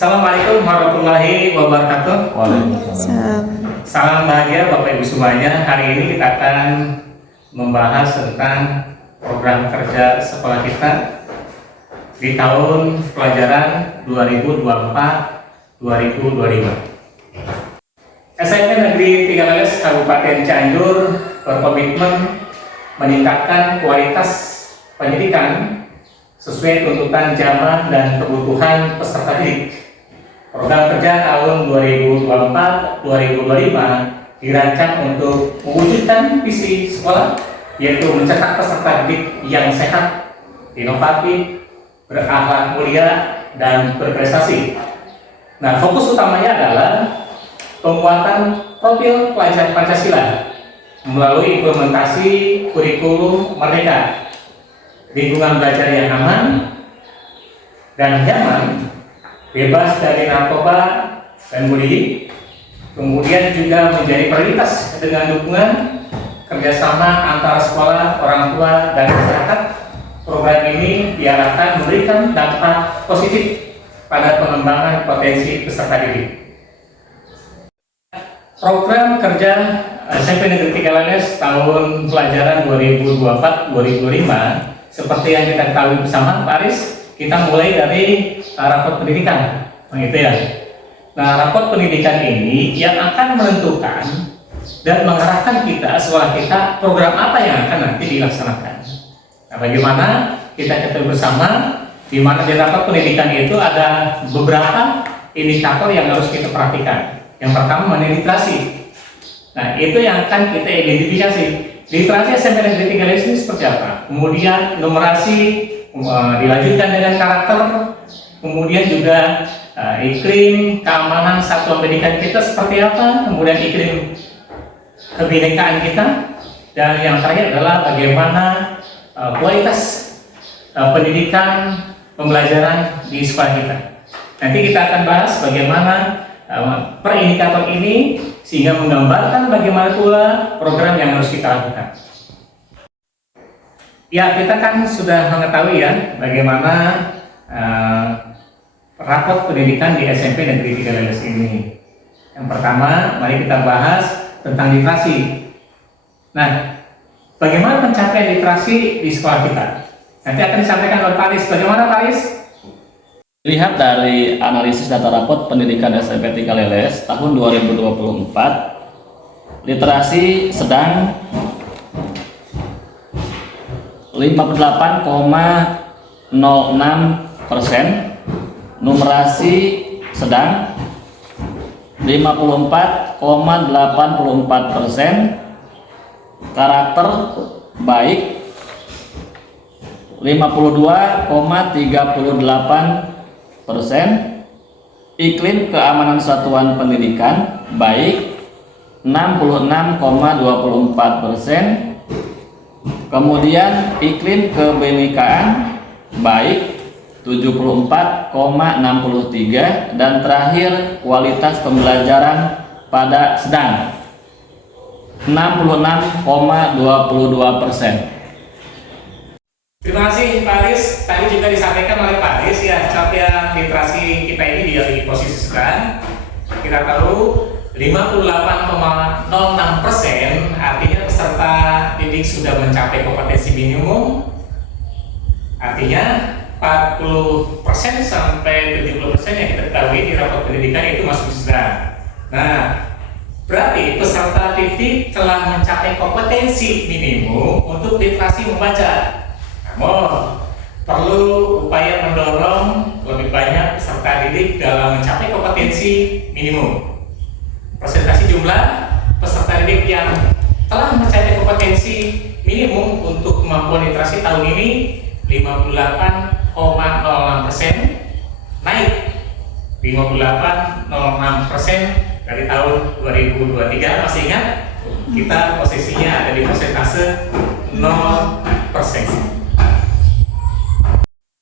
Assalamualaikum warahmatullahi wabarakatuh. Waalaikumsalam. Salam bahagia Bapak Ibu semuanya. Hari ini kita akan membahas tentang program kerja sekolah kita di tahun pelajaran 2024-2025. SMP Negeri 3 Kabupaten Cianjur berkomitmen meningkatkan kualitas pendidikan sesuai tuntutan zaman dan kebutuhan peserta didik. Program kerja tahun 2024-2025 dirancang untuk mewujudkan visi sekolah, yaitu mencetak peserta didik yang sehat, inovatif, berakhlak mulia, dan berprestasi. Nah, fokus utamanya adalah penguatan profil pelajar Pancasila melalui implementasi kurikulum Merdeka, lingkungan belajar yang aman dan nyaman, bebas dari narkoba dan bullying, kemudian juga menjadi prioritas dengan dukungan kerjasama antara sekolah, orang tua, dan masyarakat. Program ini diharapkan memberikan dampak positif pada pengembangan potensi peserta didik. Program kerja SMP Negeri 3 tahun pelajaran 2024-2025 seperti yang kita ketahui bersama, Pak Aris, kita mulai dari rapot pendidikan, begitu ya. Nah, rapot pendidikan ini yang akan menentukan dan mengarahkan kita, sekolah kita, program apa yang akan nanti dilaksanakan. Nah, bagaimana kita ketahui bersama, di mana di rapot pendidikan itu ada beberapa indikator yang harus kita perhatikan. Yang pertama, mengenai literasi. Nah, itu yang akan kita identifikasi. Literasi SMP Negeri 3 ini seperti apa? Kemudian numerasi, dilanjutkan dengan karakter, kemudian juga iklim keamanan satuan pendidikan kita seperti apa, kemudian iklim kebinekaan kita, dan yang terakhir adalah bagaimana kualitas pendidikan pembelajaran di sekolah kita. Nanti kita akan bahas bagaimana per indikator ini sehingga menggambarkan bagaimana pula program yang harus kita lakukan. Ya, kita kan sudah mengetahui ya bagaimana rapot pendidikan di SMP Negeri 3 ini. Yang pertama, mari kita bahas tentang literasi. Nah, bagaimana pencapaian literasi di sekolah kita? Nanti akan disampaikan oleh Pak Aris. Bagaimana Pak Aris? Lihat dari analisis data rapot pendidikan SMP 3 Leles tahun 2024, literasi sedang 58,06%, numerasi sedang 54,84%, karakter baik 52,38%, iklim keamanan satuan pendidikan baik 66,24%, kemudian iklim kebinekaan baik 74,63%, dan terakhir kualitas pembelajaran pada sedang 66,22%. Terima kasih Pak Aris. Tadi juga disampaikan oleh Pak Aris ya, capaian literasi kita ini di posisi sedang. Kita tahu 58,06%, artinya peserta didik sudah mencapai kompetensi minimum. Artinya 40% sampai 70% yang kita ketahui di rapot pendidikan itu masuk sedang. Nah, berarti peserta didik telah mencapai kompetensi minimum untuk literasi membaca. Namun, perlu upaya mendorong lebih banyak peserta didik dalam mencapai kompetensi minimum. Persentase jumlah peserta didik yang telah mencapai kompetensi minimum untuk kemampuan literasi tahun ini 58,06%. naik 58,06% dari tahun 2023. Masih ingat? Kita posisinya ada di persentase 0%.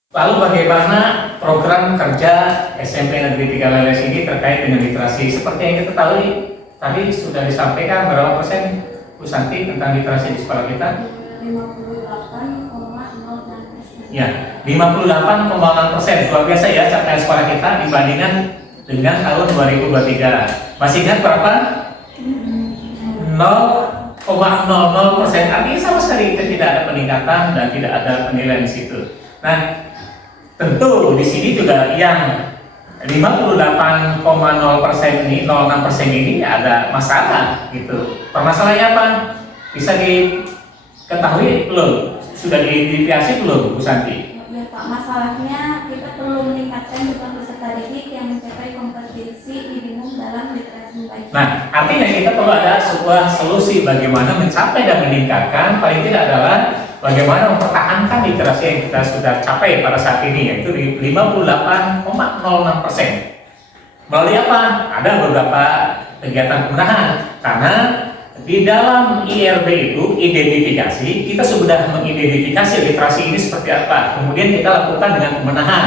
Lalu bagaimana program kerja SMP Negeri 3 Leles ini terkait dengan literasi? Seperti yang kita ketahui tadi sudah disampaikan berapa persen Bu Santi tentang literasi di sekolah kita? 58,06%. Ya, 58,6%. Luar biasa ya capaian sekolah kita dibandingkan dengan tahun 2023. Masih ingat berapa? 0,00%. Artinya sama sekali tidak ada peningkatan dan tidak ada penilaian di situ. Nah, tentu di sini juga yang 58,0% ini, 06% ini ada masalah gitu. Permasalahannya apa? Bisa diketahui belum? Sudah diidentifikasi belum, Bu Santi? Ya Pak, masalahnya kita perlu meningkatkan jumlah peserta didik yang mencapai kompetensi minimum dalam literasi membaca. Nah, artinya kita perlu ada sebuah solusi bagaimana mencapai dan meningkatkan, paling tidak adalah bagaimana mempertahankan literasi yang kita sudah capai pada saat ini, yaitu di 58,06%. Melalui apa? Ada beberapa kegiatan pembenahan, karena di dalam IRB itu identifikasi, kita sudah mengidentifikasi literasi ini seperti apa, kemudian kita lakukan dengan pembenahan.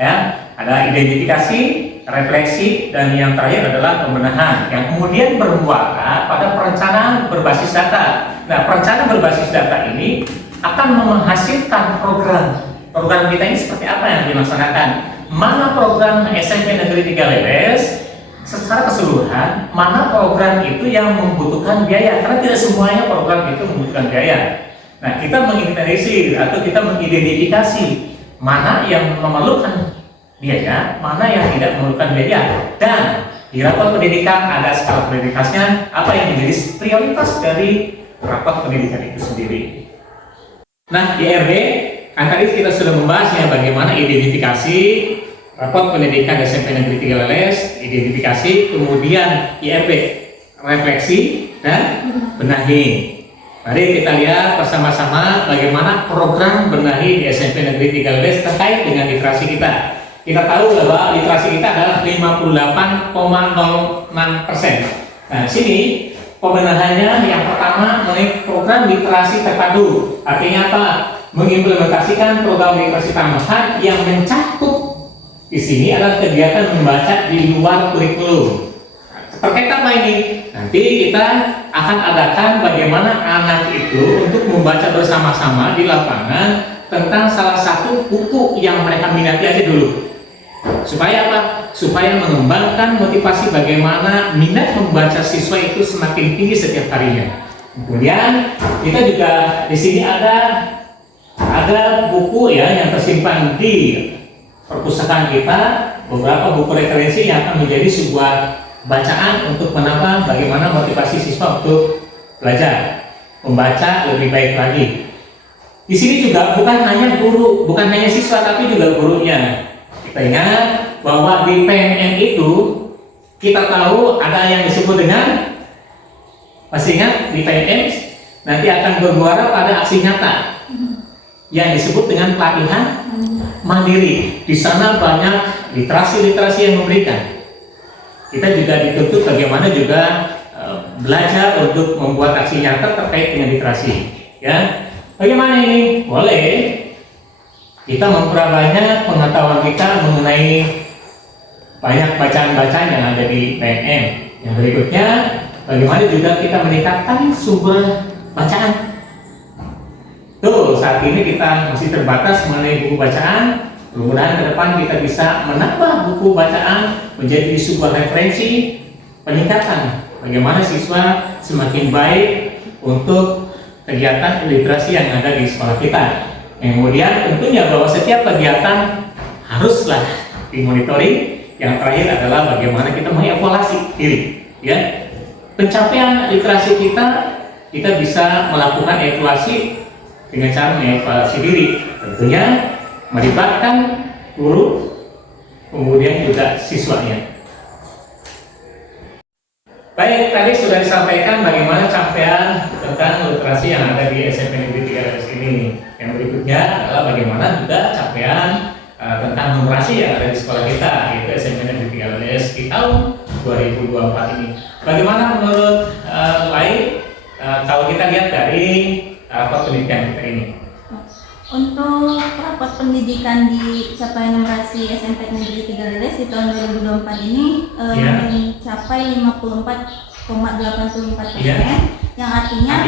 Ya, ada identifikasi, refleksi, dan yang terakhir adalah pembenahan yang kemudian bermuara pada perencanaan berbasis data. Nah, perencanaan berbasis data ini akan menghasilkan program kita ini seperti apa yang dilaksanakan. Mana program SMP Negeri 3 Leles secara keseluruhan, mana program itu yang membutuhkan biaya, karena tidak semuanya program itu membutuhkan biaya. Nah, kita menginventarisir atau kita mengidentifikasi mana yang memerlukan biaya, mana yang tidak memerlukan biaya, dan di rapor pendidikan ada skala prioritasnya, apa yang menjadi prioritas dari rapor pendidikan itu sendiri. Nah, di IRB kan tadi kita sudah membahasnya bagaimana identifikasi rapor pendidikan SMP Negeri 3 Leles, identifikasi, kemudian IRB, refleksi, dan benahi. Mari kita lihat bersama-sama bagaimana program benahi di SMP Negeri 3 Leles terkait dengan literasi kita. Kita tahu bahwa literasi kita adalah 58,06%. Nah, sini pembenahannya yang pertama mengenai program literasi terpadu. Artinya apa? Mengimplementasikan program literasi tambahan yang mencakup di sini adalah kegiatan membaca di luar kurikulum. Terkait apa ini? Nanti kita akan adakan bagaimana anak itu untuk membaca bersama-sama di lapangan tentang salah satu buku yang mereka minati aja dulu. Supaya apa? Supaya mengembangkan motivasi bagaimana minat membaca siswa itu semakin tinggi setiap harinya. Kemudian kita juga di sini ada buku ya yang tersimpan di perpustakaan kita, beberapa buku referensi yang akan menjadi sebuah bacaan untuk menambah bagaimana motivasi siswa untuk belajar membaca lebih baik lagi. Di sini juga bukan hanya guru, bukan hanya siswa, tapi juga gurunya. Kita ingat bahwa di PMN itu kita tahu ada yang disebut dengan, masih ingat di PMN nanti akan bermuara pada aksi nyata yang disebut dengan pelatihan mandiri. Di sana banyak literasi-literasi yang memberikan. Kita juga dituntut bagaimana juga belajar untuk membuat aksi nyata terkait dengan literasi. Ya, bagaimana ini? Boleh kita memperbanyak pengetahuan kita mengenai banyak bacaan-bacaan yang ada di PMN. Yang berikutnya, bagaimana juga kita meningkatkan sumber bacaan. Tuh, saat ini kita masih terbatas mengenai buku bacaan. Mudah-mudahan ke depan kita bisa menambah buku bacaan menjadi sebuah referensi peningkatan bagaimana siswa semakin baik untuk kegiatan literasi yang ada di sekolah kita. Kemudian tentunya bahwa setiap kegiatan haruslah dimonitoring. Yang terakhir adalah bagaimana kita mengevaluasi diri. Ya, pencapaian literasi kita bisa melakukan evaluasi dengan cara mengevaluasi diri. Tentunya melibatkan guru, kemudian juga siswanya. Baik, tadi sudah disampaikan bagaimana capaian tentang literasi yang ada di SMP Negeri 3 Leles ini. Yang berikutnya adalah bagaimana juga capaian tentang numerasi yang ada di sekolah kita, yaitu SMP Negeri 3 LS di tahun 2024 ini. Bagaimana menurut Lai kalau kita lihat dari rapor pendidikan kita ini? Untuk rapot pendidikan di capaian numerasi SMP Negeri 3 Leles di tahun 2024 ini mencapai 54,84%, yang artinya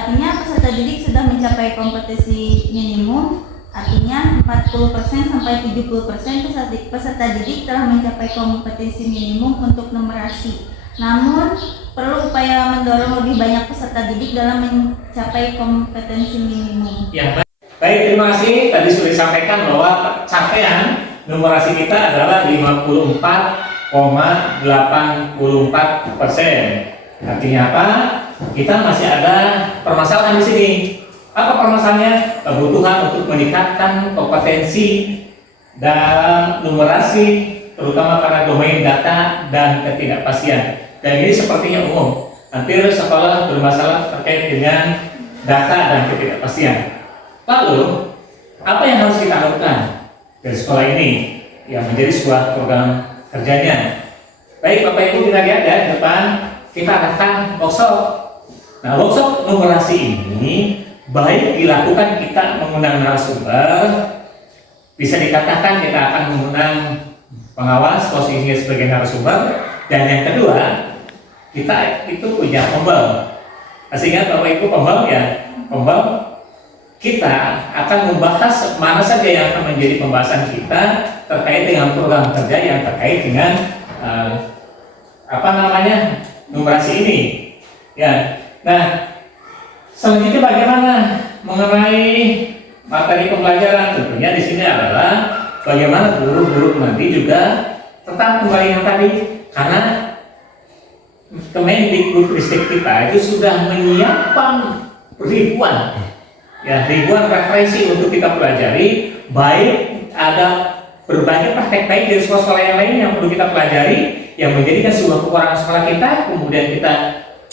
artinya peserta didik sudah mencapai kompetensi minimum. Artinya 40% sampai 70% peserta didik telah mencapai kompetensi minimum untuk numerasi. Namun perlu upaya mendorong lebih banyak peserta didik dalam mencapai kompetensi minimum. Ya, baik, terima kasih. Tadi sudah disampaikan bahwa capaian numerasi kita adalah 54,84%. Artinya apa? Kita masih ada permasalahan di sini. Apa permasalahannya? Kebutuhan untuk meningkatkan kompetensi dalam numerasi, terutama pada domain data dan ketidakpastian. Dan ini sepertinya umum. Hampir sekolah bermasalah terkait dengan data dan ketidakpastian. Lalu, apa yang harus kita lakukan dari sekolah ini yang menjadi sebuah program kerjanya? Baik, Bapak Ibu, kita lihat ya di depan kita adakan workshop. Nah, workshop numerasi ini baik dilakukan kita mengundang narasumber, bisa dikatakan kita akan mengundang pengawas posisinya sebagai narasumber, dan yang kedua kita itu punya pembel. Sehingga Bapak Ibu pembel kita akan membahas mana saja yang akan menjadi pembahasan kita terkait dengan program kerja yang terkait dengan numerasi ini. Ya, nah. Selanjutnya bagaimana mengenai materi pembelajaran? Tentunya di sini adalah bagaimana guru-guru nanti juga tetap kembali yang tadi, karena Kemendikbudristek kita itu sudah menyiapkan ribuan referensi untuk kita pelajari. Baik ada berbagai praktek baik dari sekolah-sekolah yang lain yang perlu kita pelajari, yang menjadikan sebuah kekurangan sekolah kita, kemudian kita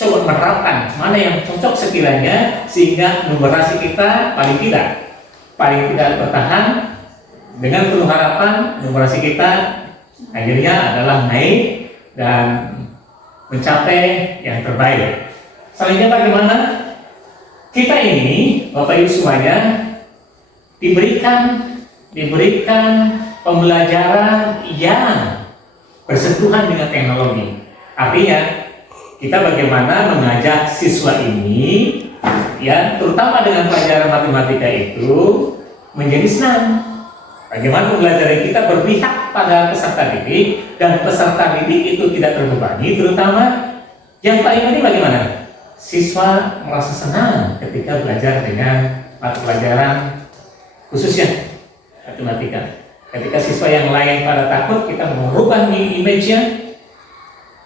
coba menerapkan mana yang cocok sekiranya sehingga numerasi kita paling tidak bertahan. Dengan penuh harapan numerasi kita akhirnya adalah naik dan mencapai yang terbaik. Selanjutnya bagaimana kita ini, Bapak Ibu semuanya, diberikan pembelajaran yang bersentuhan dengan teknologi. Artinya kita bagaimana mengajak siswa ini, ya, terutama dengan pelajaran matematika itu menjadi senang. Bagaimana pembelajaran kita berpihak pada peserta didik dan peserta didik itu tidak terbebani, terutama yang paling penting bagaimana siswa merasa senang ketika belajar dengan mata pelajaran khususnya matematika. Ketika siswa yang lain pada takut, kita merubah image-nya.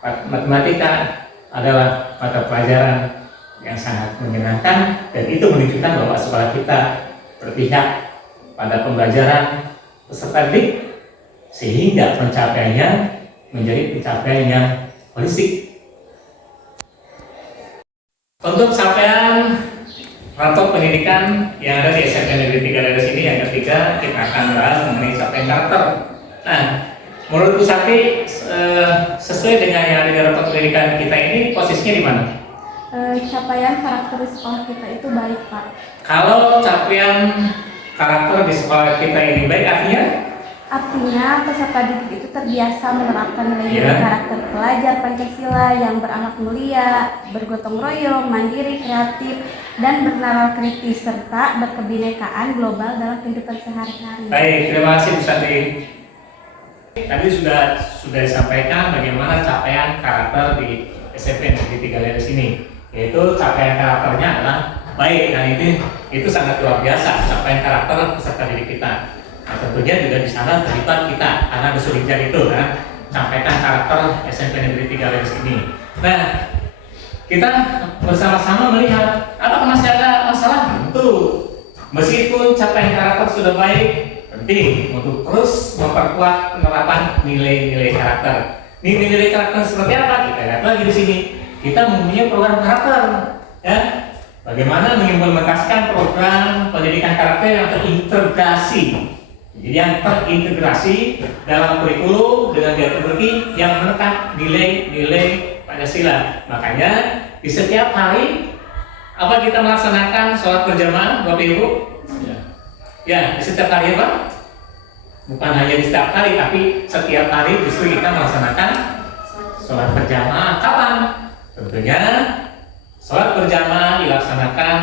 Matematika adalah mata pelajaran yang sangat menyenangkan, dan itu menunjukkan bahwa sekolah kita berpihak pada pembelajaran peserta didik sehingga pencapaiannya menjadi pencapaian yang holistik. Untuk capaian rapor pendidikan yang ada di SMP Negeri 3 Leles ini yang ketiga, kita akan bahas mengenai capaian karakter. Nah, menurut Bu Sakti, sesuai dengan yang ada di rapor pendidikan kita ini, posisinya di mana? Capaian karakter di sekolah kita itu baik, Pak. Kalau capaian karakter di sekolah kita ini baik, Artinya peserta didik itu terbiasa menerapkan nilai-nilai karakter pelajar Pancasila yang berakhlak mulia, bergotong royong, mandiri, kreatif, dan bernalar kritis, serta berkebinekaan global dalam kehidupan sehari-hari. Baik, terima kasih Bu Santi. Tadi sudah disampaikan bagaimana capaian karakter di SMP Negeri 3 Leles ini, yaitu capaian karakternya adalah baik. Nah, itu sangat luar biasa capaian karakter peserta didik kita. Nah, tentunya juga di sana terlibat kita karena ada Surinjar itu kan, sampaikan karakter SMP Negeri 3 Leles ini. Nah, kita bersama-sama melihat apakah masih ada masalah? Tentu, meskipun capaian karakter sudah baik, penting untuk terus memperkuat penerapan nilai-nilai karakter. Nilai-nilai karakter seperti apa? Kita lihat lagi di sini. Kita mempunyai program karakter, ya. Bagaimana mengimplementasikan program pendidikan karakter yang terintegrasi Jadi yang terintegrasi dalam kurikulum dengan metodologi yang menekan nilai-nilai Pancasila. Makanya di setiap hari apa kita melaksanakan sholat berjamaah, Bapak Ibu? Ya, di setiap hari apa? Bukan hanya di setiap hari, tapi setiap hari justru kita melaksanakan sholat berjamaah. Kapan? Tentunya sholat berjamaah dilaksanakan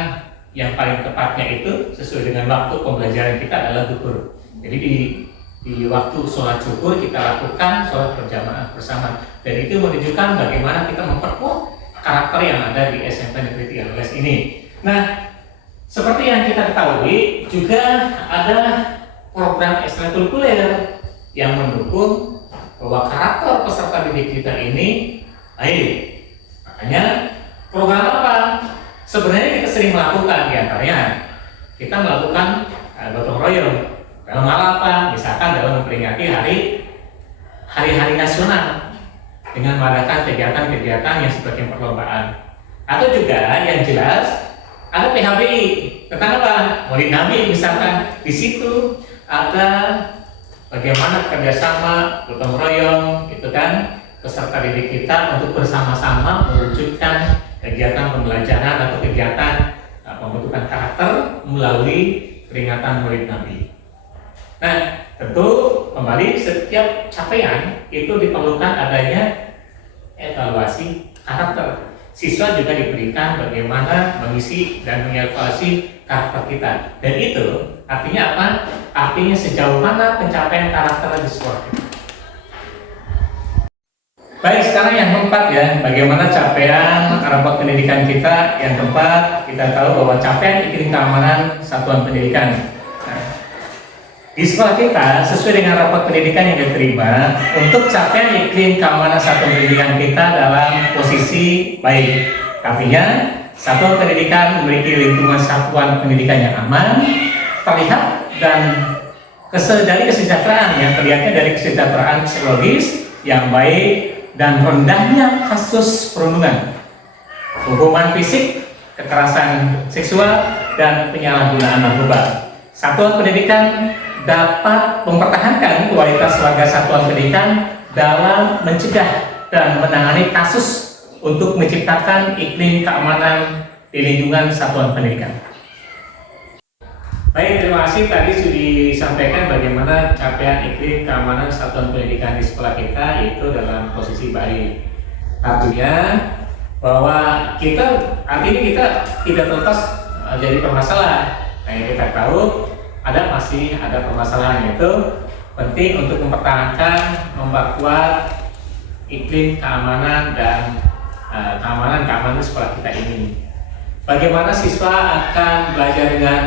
yang paling tepatnya itu sesuai dengan waktu pembelajaran kita adalah zuhur. Jadi di waktu sholat zuhur kita lakukan sholat berjamaah bersama, dan itu menunjukkan bagaimana kita memperkuat karakter yang ada di SMP Negeri 3 Leles ini. Nah, seperti yang kita ketahui juga ada program ekstrakurikuler yang mendukung bahwa karakter peserta didik kita ini baik. Makanya program apa? Sebenarnya kita sering melakukan, diantaranya kita melakukan gotong royong. Dalam hal apa? Misalkan dalam memperingati hari-hari nasional dengan mengadakan kegiatan-kegiatan yang sebagai perlombaan. Atau juga yang jelas ada PHBI tentang apa? Maulid Nabi misalkan. Di situ ada bagaimana kerjasama gotong royong, itu kan peserta didik kita untuk bersama-sama mewujudkan kegiatan pembelajaran atau kegiatan pembentukan karakter melalui peringatan Maulid Nabi. Nah, tentu kembali setiap capaian itu diperlukan adanya evaluasi karakter. Siswa juga diberikan bagaimana mengisi dan mengevaluasi karakter kita. Dan itu artinya apa? Artinya sejauh mana pencapaian karakter di sekolah kita. Baik, sekarang yang keempat ya, bagaimana capaian rapot pendidikan kita. Yang keempat, kita tahu bahwa capaian iklim keamanan satuan pendidikan. Di sekolah kita, sesuai dengan rapat pendidikan yang diterima, untuk capaian iklim keamanan satuan pendidikan kita dalam posisi baik. Artinya, satuan pendidikan memiliki lingkungan satuan pendidikan yang aman, terlihat, dan dari kesejahteraan yang terlihatnya dari kesejahteraan psikologis yang baik dan rendahnya kasus perundungan, hukuman fisik, kekerasan seksual, dan penyalahgunaan narkoba. Satuan pendidikan dapat mempertahankan kualitas warga satuan pendidikan dalam mencegah dan menangani kasus untuk menciptakan iklim keamanan di lingkungan satuan pendidikan. Baik, terima kasih. Tadi sudah disampaikan bagaimana capaian iklim keamanan satuan pendidikan di sekolah kita itu dalam posisi baik. Artinya bahwa artinya kita tidak terlepas dari permasalahan. Nah, yang kita tahu masih ada permasalahan, yaitu penting untuk mempertahankan, memperkuat iklim keamanan dan keamanan di sekolah kita ini. Bagaimana siswa akan belajar dengan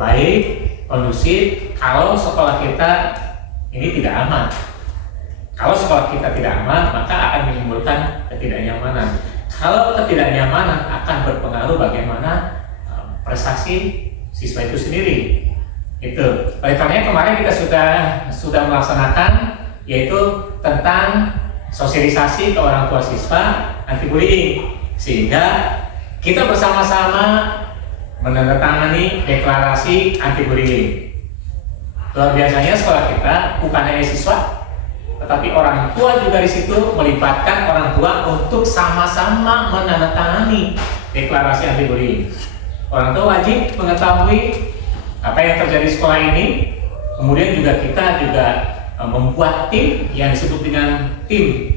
baik, kondusif kalau sekolah kita ini tidak aman. Kalau sekolah kita tidak aman, maka akan menimbulkan ketidaknyamanan. Kalau ketidaknyamanan akan berpengaruh bagaimana prestasi siswa itu sendiri. Itu. Oleh karena kemarin kita sudah melaksanakan, yaitu tentang sosialisasi ke orang tua siswa anti bullying, sehingga kita bersama-sama menandatangani deklarasi anti bullying. Luar biasanya sekolah kita bukan hanya siswa, tetapi orang tua juga di situ melibatkan orang tua untuk sama-sama menandatangani deklarasi anti bullying. Orang tua wajib mengetahui apa yang terjadi di sekolah ini. Kemudian juga kita membuat tim yang disebut dengan tim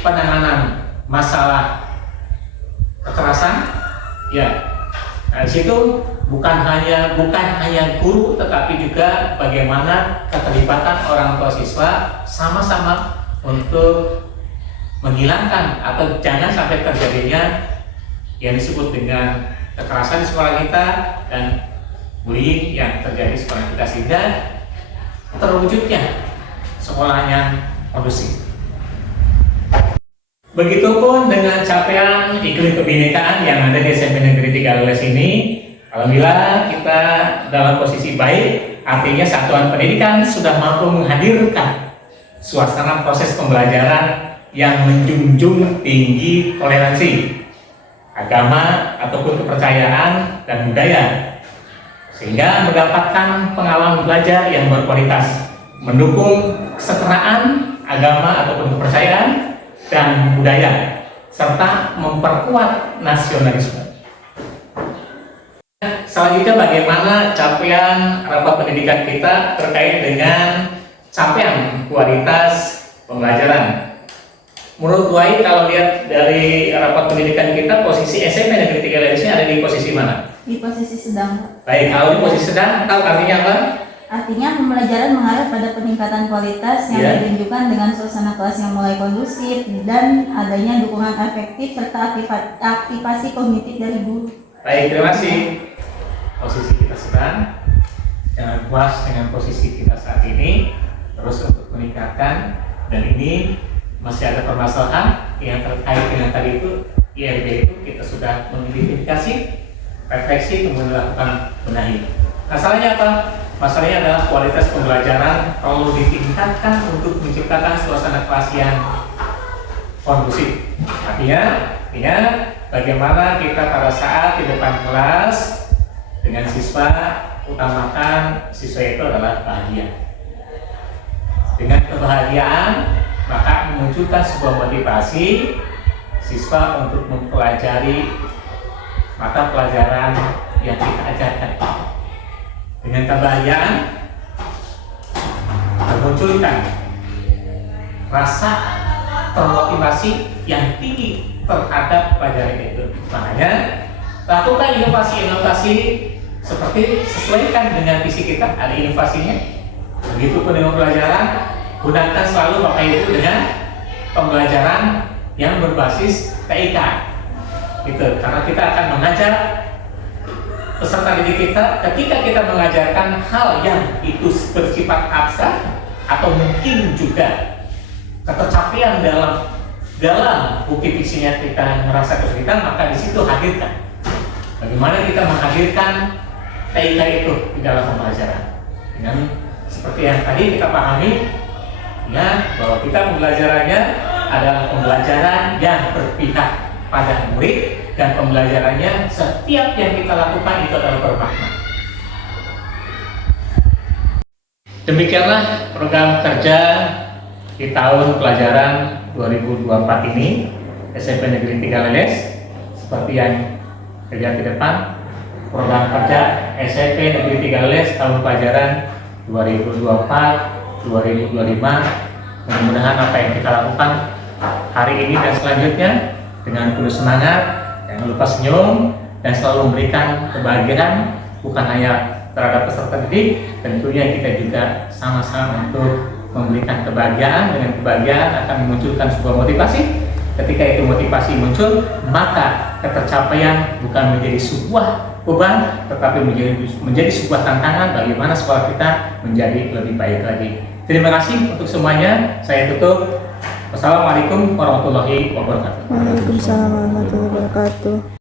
penanganan masalah kekerasan. Ya, nah, di situ bukan hanya guru, tetapi juga bagaimana keterlibatan orang tua siswa sama-sama untuk menghilangkan atau jangan sampai terjadinya yang disebut dengan kekerasan di sekolah kita dan bullying yang terjadi di sekolah kita, sehingga terwujudnya sekolah yang kondusif. Begitupun dengan capaian iklim kebinekaan yang ada di SMP Negeri 3 Leles ini. Alhamdulillah kita dalam posisi baik, artinya satuan pendidikan sudah mampu menghadirkan suasana proses pembelajaran yang menjunjung tinggi toleransi agama ataupun kepercayaan dan budaya, sehingga mendapatkan pengalaman belajar yang berkualitas, mendukung kesetaraan agama ataupun kepercayaan dan budaya, serta memperkuat nasionalisme. Selanjutnya, bagaimana capaian rapat pendidikan kita terkait dengan capaian kualitas pembelajaran. Menurut Wai, kalau lihat dari rapat pendidikan kita, posisi SMP Negeri 3 LS ada di posisi mana? Di posisi sedang. Baik, kalau di posisi sedang, tahu artinya apa? Artinya pembelajaran mengarah pada peningkatan kualitas yang Ya. ditunjukkan dengan suasana kelas yang mulai kondusif dan adanya dukungan efektif serta aktivasi kognitif dari guru. Baik, terima kasih. Posisi kita sedang, jangan puas dengan posisi kita saat ini, terus untuk meningkatkan, dan ini masih ada permasalahan yang terkait dengan tadi itu IRB itu kita sudah mengidentifikasi, refleksi, kemudian lakukan benahi. Masalahnya apa? Masalahnya adalah kualitas pembelajaran perlu ditingkatkan untuk menciptakan suasana kelas yang kondusif. Artinya bagaimana kita pada saat di depan kelas dengan siswa, utamakan siswa itu adalah bahagia. Dengan kebahagiaan, maka memunculkan sebuah motivasi siswa untuk mempelajari mata pelajaran yang kita ajarkan. Dengan kebahagiaan, memunculkan rasa termotivasi yang tinggi terhadap pelajaran itu. Makanya, lakukan inovasi-inovasi seperti sesuaikan dengan visi kita, ada inovasinya. Begitupun dengan pelajaran, gunakan selalu Bapak Ibu dengan pembelajaran yang berbasis TIK. Gitu. Karena kita akan mengajar peserta didik kita ketika kita mengajarkan hal yang itu bersifat abstrak atau mungkin juga ketercapaian dalam bukti fiksinya kita merasa kesulitan, maka di situ hadirkan. Bagaimana kita menghadirkan TIK itu di dalam pembelajaran dengan seperti yang tadi kita pahami, ya, bahwa kita pembelajarannya adalah pembelajaran yang berpihak pada murid dan pembelajarannya setiap yang kita lakukan itu adalah bermakna. Demikianlah program kerja di tahun pelajaran 2024 ini SMP Negeri 3 Leles. Seperti yang terlihat di depan, program kerja SMP Negeri 3 Leles tahun pelajaran 2024-2025. Mudah-mudahan apa yang kita lakukan hari ini dan selanjutnya dengan penuh semangat, jangan lupa senyum, dan selalu memberikan kebahagiaan bukan hanya terhadap peserta didik, tentunya kita juga sama-sama untuk memberikan kebahagiaan. Dengan kebahagiaan akan memunculkan sebuah motivasi. Ketika itu motivasi muncul, maka ketercapaian bukan menjadi sebuah beban, tetapi menjadi sebuah tantangan bagaimana sekolah kita menjadi lebih baik lagi. Terima kasih untuk semuanya. Saya tutup. Wassalamualaikum warahmatullahi wabarakatuh. Waalaikumsalam warahmatullahi wabarakatuh.